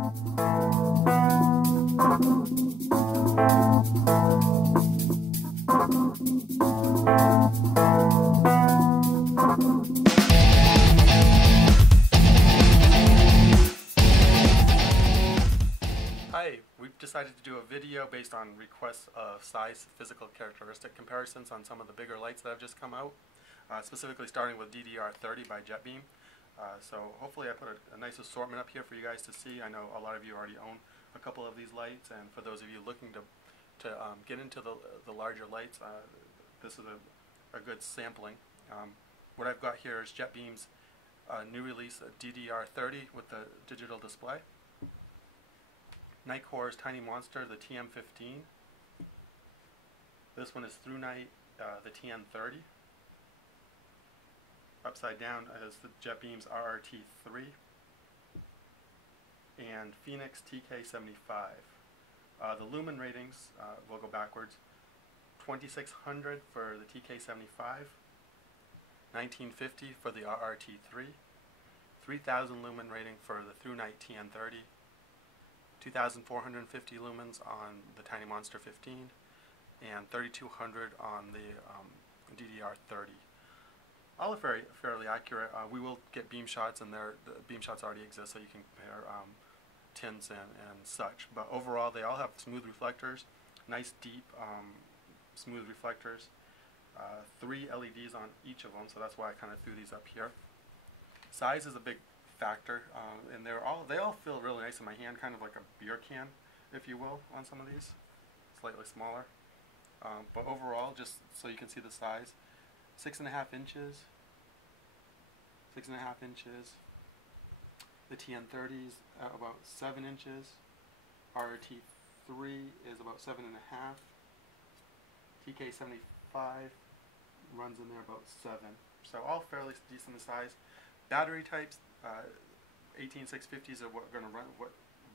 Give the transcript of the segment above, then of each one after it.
Hi, we've decided to do a video based on requests of size physical characteristic comparisons on some of the bigger lights that have just come out, specifically starting with DDR30 by JetBeam. So hopefully I put a nice assortment up here for you guys to see. I know a lot of you already own a couple of these lights, and for those of you looking to get into the larger lights, this is a good sampling. What I've got here is JetBeam's new release DDR30 with the digital display. Nitecore's Tiny Monster, the TM15. This one is Through Night, the TN30. Upside down is the JetBeam's RRT3 and Phoenix TK75. The lumen ratings, we'll go backwards, 2600 for the TK75, 1950 for the RRT3, 3000 lumen rating for the Through Night TN30, 2,450 lumens on the Tiny Monster 15, and 3,200 on the DDR30. All are fairly accurate. We will get beam shots, and the beam shots already exist, so you can compare tints and such. But overall, they all have smooth reflectors, nice deep smooth reflectors. 3 LEDs on each of them, so that's why I kind of threw these up here. Size is a big factor, and they all feel really nice in my hand, kind of like a beer can, if you will, on some of these, slightly smaller. But overall, just so you can see the size, 6.5 inches, 6.5 inches. The TN30 is about 7 inches. RRT3 is about 7.5. TK75 runs in there about 7. So all fairly decent in size. Battery types, 18650s are what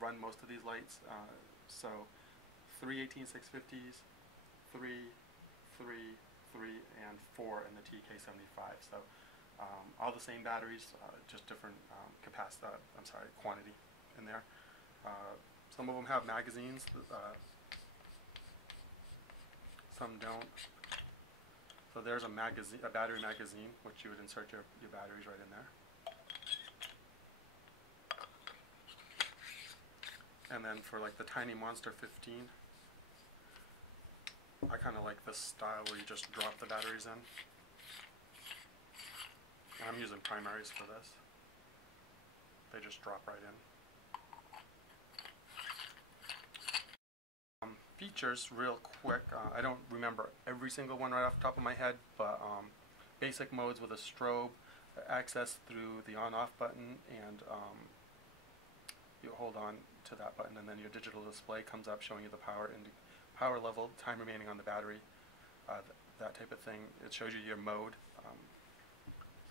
run most of these lights. So 3 18650s, 3, 3, 3, and 4 in the TK75. So all the same batteries, just different quantity in there. Some of them have magazines, some don't. So there's a battery magazine, which you would insert your batteries right in there. And then for like the Tiny Monster 15, I kind of like this style where you just drop the batteries in. And I'm using primaries for this. They just drop right in. Features, real quick, I don't remember every single one right off the top of my head, but basic modes with a strobe, access through the on-off button, and you hold on to that button, and then your digital display comes up showing you the power level, time remaining on the battery, that type of thing. It shows you your mode.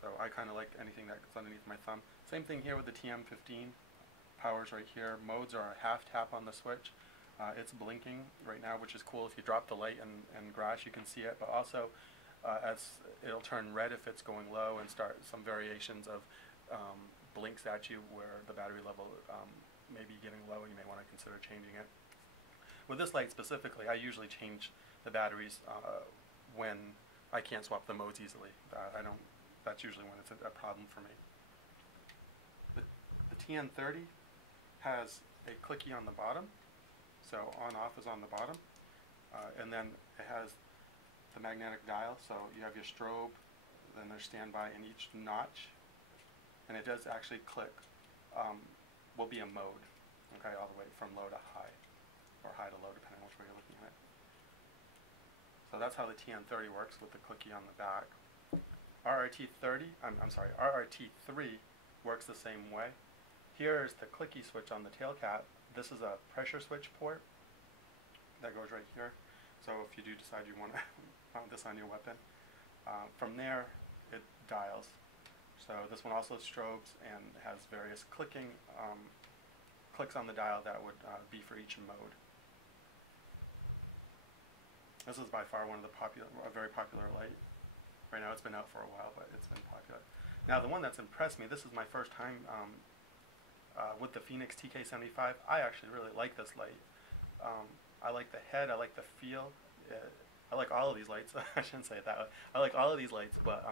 So I kind of like anything that's underneath my thumb. Same thing here with the TM15. Power's right here. Modes are a half tap on the switch. It's blinking right now, which is cool. If you drop the light and grass, you can see it, but also as it'll turn red if it's going low, and start some variations of blinks at you where the battery level may be getting low, and you may want to consider changing it. With this light specifically, I usually change the batteries when I can't swap the modes easily. That's usually when it's a problem for me. The TN30 has a clicky on the bottom. So on-off is on the bottom, and then it has the magnetic dial, so you have your strobe, then there's standby in each notch, and it does actually click, will be a mode, okay, all the way from low to high, or high to low, depending on which way you're looking at it. So that's how the TN30 works, with the clicky on the back. RRT3 works the same way. Here is the clicky switch on the tail cap. This is a pressure switch port that goes right here. So if you do decide you want to mount this on your weapon, from there it dials. So this one also strobes and has various clicks on the dial that would be for each mode. This is by far one of the very popular light. Right now, it's been out for a while, but it's been popular. Now, the one that's impressed me, this is my first time with the Phoenix TK75. I actually really like this light. I like the head, I like the feel. I like all of these lights. I shouldn't say it that way. I like all of these lights, but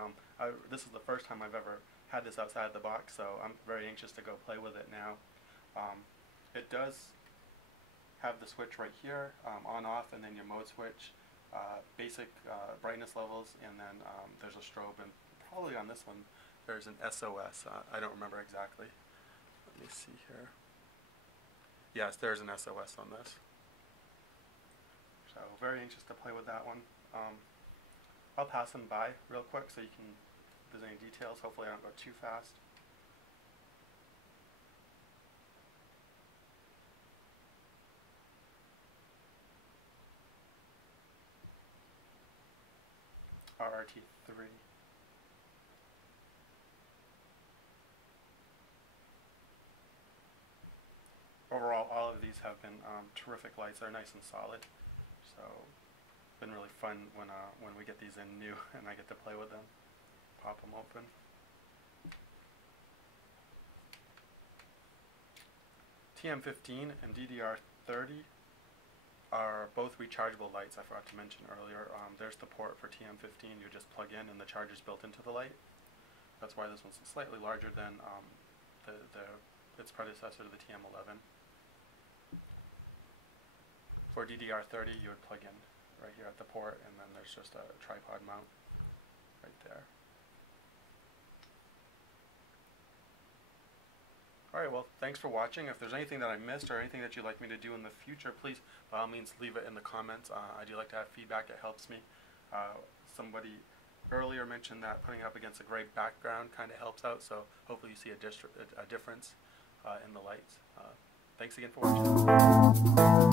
this is the first time I've ever had this outside of the box, so I'm very anxious to go play with it now. It does have the switch right here, on off, and then your mode switch, basic brightness levels, and then there's a strobe, and probably on this one there's an SOS. I don't remember exactly. Let me see here. Yes, there's an SOS on this. So very anxious to play with that one. I'll pass them by real quick so you can, if there's any details, hopefully I don't go too fast. RRT3. Overall, all of these have been terrific lights. They're nice and solid. So it's been really fun when we get these in new and I get to play with them. Pop them open. TM15 and DDR30 are both rechargeable lights. I forgot to mention earlier. There's the port for TM15. You just plug in and the charger's built into the light. That's why this one's slightly larger than its predecessor, the TM11. For DDR30, you would plug in right here at the port, and then there's just a tripod mount right there. Alright, well, thanks for watching. If there's anything that I missed or anything that you'd like me to do in the future, please, by all means, leave it in the comments. I do like to have feedback. It helps me. Somebody earlier mentioned that putting it up against a gray background kind of helps out, so hopefully you see a difference in the lights. Thanks again for watching.